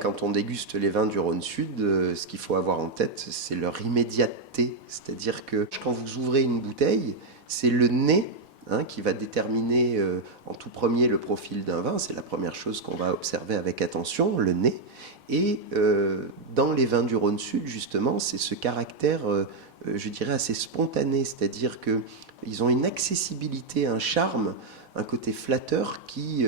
Quand on déguste les vins du Rhône-Sud, ce qu'il faut avoir en tête, c'est leur immédiateté. C'est-à-dire que quand vous ouvrez une bouteille, c'est le nez qui va déterminer en tout premier le profil d'un vin. C'est la première chose qu'on va observer avec attention, le nez. Et dans les vins du Rhône-Sud, justement, c'est ce caractère, je dirais, assez spontané. C'est-à-dire qu'ils ont une accessibilité, un charme, un côté flatteur qui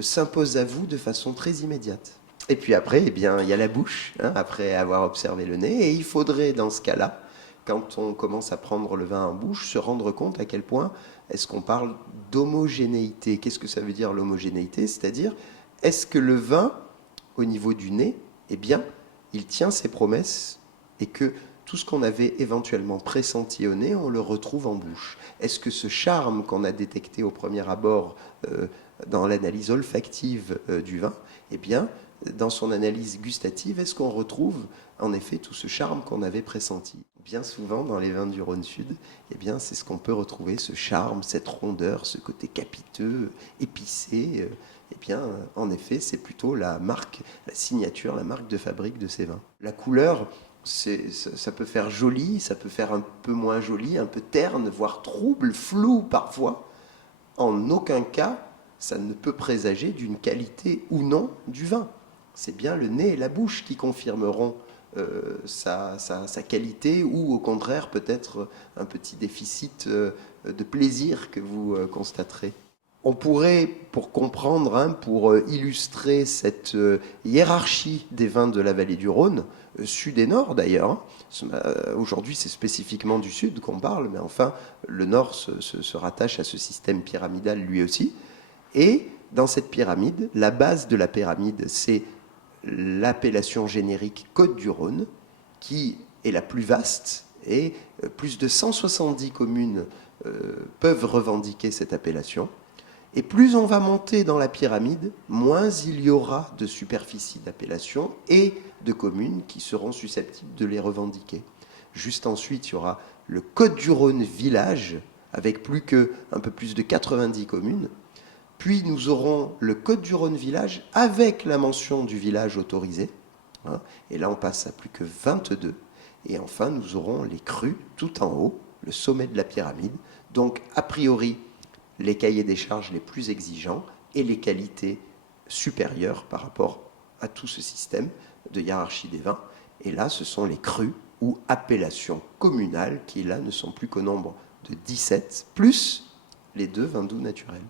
s'impose à vous de façon très immédiate. Et puis après, eh bien, il y a la bouche, après avoir observé le nez. Et il faudrait, dans ce cas-là, quand on commence à prendre le vin en bouche, se rendre compte à quel point est-ce qu'on parle d'homogénéité. Qu'est-ce que ça veut dire l'homogénéité? C'est-à-dire, est-ce que le vin, au niveau du nez, eh bien, il tient ses promesses et que tout ce qu'on avait éventuellement pressenti au nez, on le retrouve en bouche. Est-ce que ce charme qu'on a détecté au premier abord dans l'analyse olfactive du vin, eh bien, dans son analyse gustative, est-ce qu'on retrouve en effet tout ce charme qu'on avait pressenti? Bien souvent, dans les vins du Rhône-Sud, eh bien, c'est ce qu'on peut retrouver, ce charme, cette rondeur, ce côté capiteux, épicé. Eh bien, en effet, c'est plutôt la marque, la signature, la marque de fabrique de ces vins. La couleur, ça peut faire joli, ça peut faire un peu moins joli, un peu terne, voire trouble, flou parfois. En aucun cas, ça ne peut présager d'une qualité ou non du vin. C'est bien le nez et la bouche qui confirmeront sa qualité ou au contraire peut-être un petit déficit de plaisir que vous constaterez. On pourrait, pour comprendre, pour illustrer cette hiérarchie des vins de la vallée du Rhône, sud et nord d'ailleurs, aujourd'hui c'est spécifiquement du sud qu'on parle, mais enfin le nord se rattache à ce système pyramidal lui aussi, et dans cette pyramide, la base de la pyramide, c'est l'appellation générique Côtes-du-Rhône, qui est la plus vaste, et plus de 170 communes peuvent revendiquer cette appellation. Et plus on va monter dans la pyramide, moins il y aura de superficie d'appellation et de communes qui seront susceptibles de les revendiquer. Juste ensuite, il y aura le Côtes-du-Rhône village, avec un peu plus de 90 communes. Puis nous aurons le Côtes-du-Rhône village avec la mention du village autorisé. Et là, on passe à plus que 22. Et enfin, nous aurons les crus tout en haut, le sommet de la pyramide. Donc, a priori, les cahiers des charges les plus exigeants et les qualités supérieures par rapport à tout ce système de hiérarchie des vins. Et là, ce sont les crus ou appellations communales qui, là, ne sont plus qu'au nombre de 17, plus les 2 vins doux naturels.